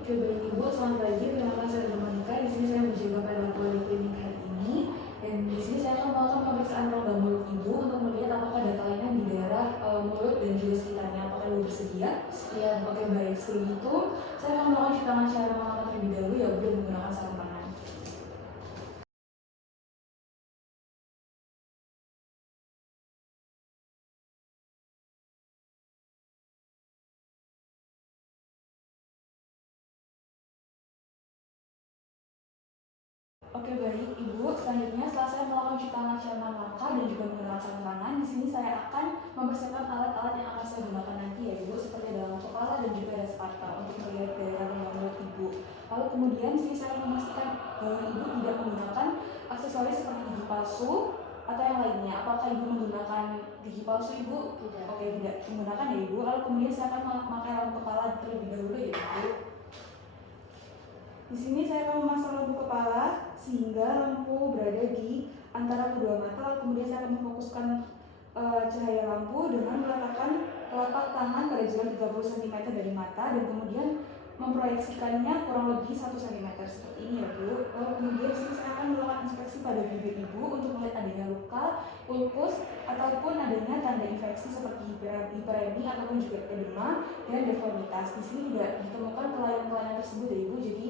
Oke, baik Ibu, selamat pagi. Terima kasih sudah menemukan. Di sini saya menjaga pada poliklinik hari ini. Dan di sini saya akan melakukan pemeriksaan rongga mulut Ibu untuk melihat apakah ada kelainan di daerah mulut dan juga sekitarnya. Apakah Ibu bersedia? Iya. Oke, baik. Sebelum itu, saya akan melakukan cuci tangan secara manual terlebih dahulu ya, Bu, dan menggunakan sarung tangan. Oke, baik Ibu. Selanjutnya setelah saya melakukan cuci tangan secara manual dan juga menggunakan sarung tangan, di sini saya akan mempersiapkan alat-alat yang akan saya gunakan nanti ya Ibu, seperti dalam kepala dan juga ada spatula untuk melihat daerah rongga mulut Ibu. Lalu kemudian di sini saya memastikan bahwa Ibu tidak menggunakan aksesoris seperti gigi palsu atau yang lainnya. Apakah Ibu menggunakan gigi palsu Ibu? Tidak. Oke, tidak menggunakan ya Ibu. Lalu kemudian saya akan memakai lampu kepala terlebih dahulu ya Ibu. Di sini saya akan memasang lampu kepala sehingga lampu berada di antara kedua mata. Lalu kemudian saya akan memfokuskan cahaya lampu dengan meletakkan telapak tangan pada jarak 30 cm dari mata dan kemudian memproyeksikannya kurang lebih 1 cm seperti ini ya Bu. Lalu kemudian saya akan melakukan inspeksi pada bibir Ibu untuk melihat adanya luka, ulkus, ataupun adanya tanda infeksi seperti hiperemi ataupun juga edema dan deformitas. Di sini tidak ditemukan kelainan-kelainan tersebut ya Ibu. Jadi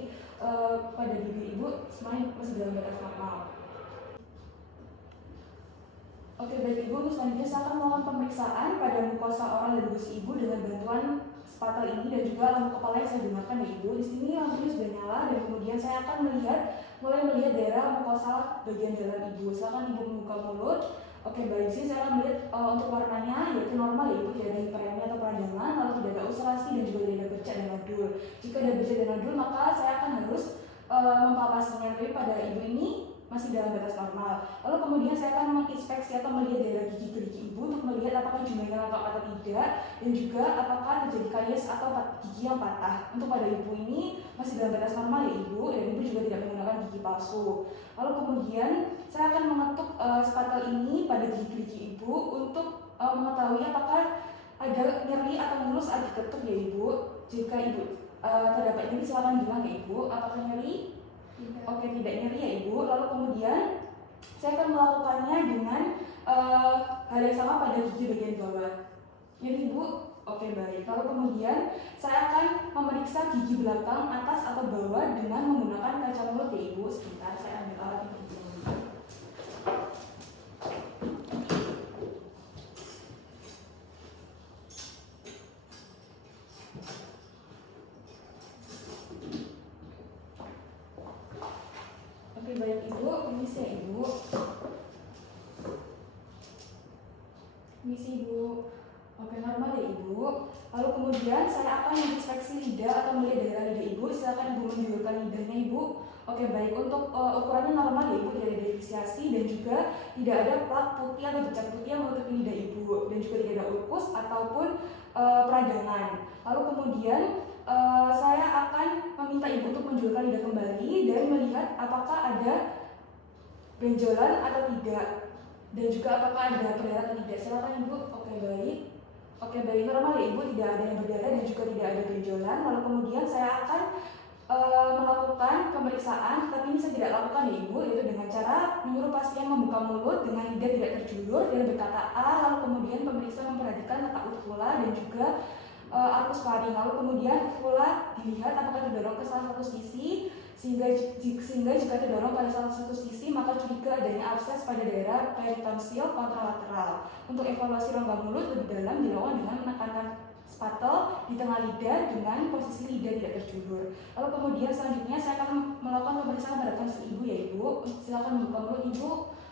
pada bibir Ibu semuanya masih dalam batas normal. Oke, baik Ibu, selanjutnya saya akan melakukan pemeriksaan pada mukosa oral dan gusi Ibu dengan bantuan spatula ini dan juga lampu kepala yang saya gunakan ya Ibu. Di sini lampunya sudah nyala dan kemudian saya akan mulai melihat daerah mukosa bagian dalam Ibu. Silakan Ibu membuka mulut. Oke, baik. Di sini saya akan melihat untuk warnanya yaitu normal ya Ibu, tidak ada hiperemi atau peradangan, lalu tidak ada ulcerasi dan juga tidak ada bercak dan nodul. Jika ada bercak dan nodul, maka saya akan harus mempalpasinya, tapi pada Ibu ini masih dalam batas normal. Lalu kemudian saya akan menginspeksi atau melihat daerah gigi Ibu untuk melihat apakah jumlahnya lengkap atau tidak dan juga apakah terjadi karies atau gigi yang patah. Untuk pada Ibu ini masih dalam batas normal ya Ibu, dan Ibu juga tidak menggunakan gigi palsu. Lalu kemudian saya akan mengetuk spatula ini pada gigi Ibu untuk mengetahui apakah ada nyeri atau mulus saat diketuk ya Ibu. Jika Ibu terdapat nyeri, silakan bilang ya Ibu, apakah nyeri? Tidak. Oke, tidak nyeri ya Ibu. Lalu kemudian saya akan melakukannya dengan hal yang sama pada gigi bagian bawah. Nyeri Ibu? Oke, baik. Lalu kemudian saya akan memeriksa gigi belakang, atas atau bawah dengan menggunakan kaca mulut ya Ibu. Sebentar, saya ambil alat yang dulu. Oke, baik Ibu, permisi ya Ibu. Permisi Ibu. Oke, normal ya Ibu. Lalu kemudian saya akan menginspeksi lidah atau melihat daerah lidah Ibu. Silakan Ibu menunjukkan lidahnya Ibu. Oke, baik. Untuk ukurannya normal ya Ibu, tidak ada deviasi dan juga tidak ada plak putih atau bercak putih yang menutupi lidah Ibu dan juga tidak ada ulkus ataupun peradangan. Lalu kemudian saya akan meminta Ibu untuk menunjukkan lidah kembali dan melihat apakah ada benjolan atau tidak dan juga apakah ada berdarah atau tidak. Silakan Ibu. Oke, baik. Oke, baik, normal ya Ibu, tidak ada yang berdarah dan juga tidak ada benjolan. Lalu kemudian saya akan melakukan pemeriksaan, tapi ini saya tidak lakukan ya Ibu, yaitu dengan cara menyuruh pasien membuka mulut dengan lidah tidak terjulur dan berkata A, lalu kemudian pemeriksa memperhatikan letak uvula dan juga arkus faring. Lalu kemudian uvula dilihat apakah terdorong ke salah satu sisi, sehingga jika terdorong pada salah satu sisi maka curiga adanya abses pada daerah peritonsil kontralateral. Untuk evaluasi rongga mulut lebih dalam dilakukan dengan menekankan spatel di tengah lidah dengan posisi lidah tidak terjulur. Lalu kemudian selanjutnya saya akan melakukan pemeriksaan pada tonsil Ibu ya Ibu. Silakan membuka mulut Ibu.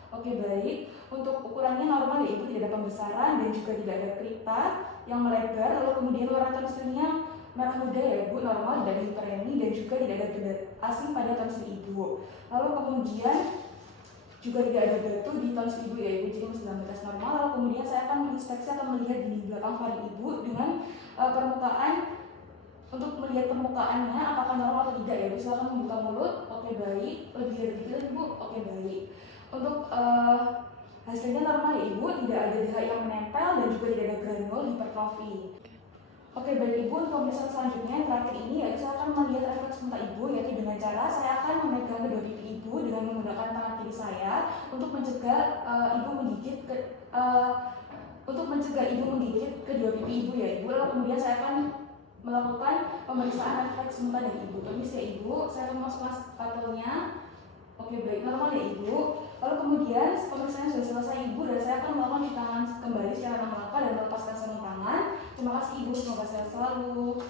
Oke, baik. Untuk ukurannya normal ya Ibu, tidak ada pembesaran dan juga tidak ada kerita yang melebar. Lalu kemudian warna tonsilnya merah muda ya Ibu, normal, tidak ada hiperemi dan juga tidak ada gejala asing pada tonsil Ibu. Lalu kemudian juga tidak ada batu di tonsil Ibu ya Ibu, jadi masih dalam batas normal. Lalu kemudian saya akan menginspeksi atau melihat dinding belakang faring Ibu dengan permukaan untuk melihat permukaannya apakah normal atau tidak ya Ibu. Silakan membuka mulut. Oke, baik. Lebih dari itu Ibu. Oke, baik. Untuk hasilnya normal ya Ibu, tidak ada DH yang menempel dan juga tidak ada granul hipertrofi. Oke, baik Ibu, untuk pemeriksaan selanjutnya yang terakhir ini yaitu saya akan melihat pipi saya untuk mencegah ibu menggigit kedua pipi ibu ya ibu. Lalu kemudian saya akan melakukan pemeriksaan refleks sebentar dari ibu. Permisi ya ibu, saya akan masukkan spatulnya. Oke baik, normal ya ibu. Lalu kemudian pemeriksaan sudah selesai ibu dan saya akan melakukan cuci tangan kembali secara 6 langkah dan melepaskan sarung tangan. Terima kasih ibu, semoga sehat selalu.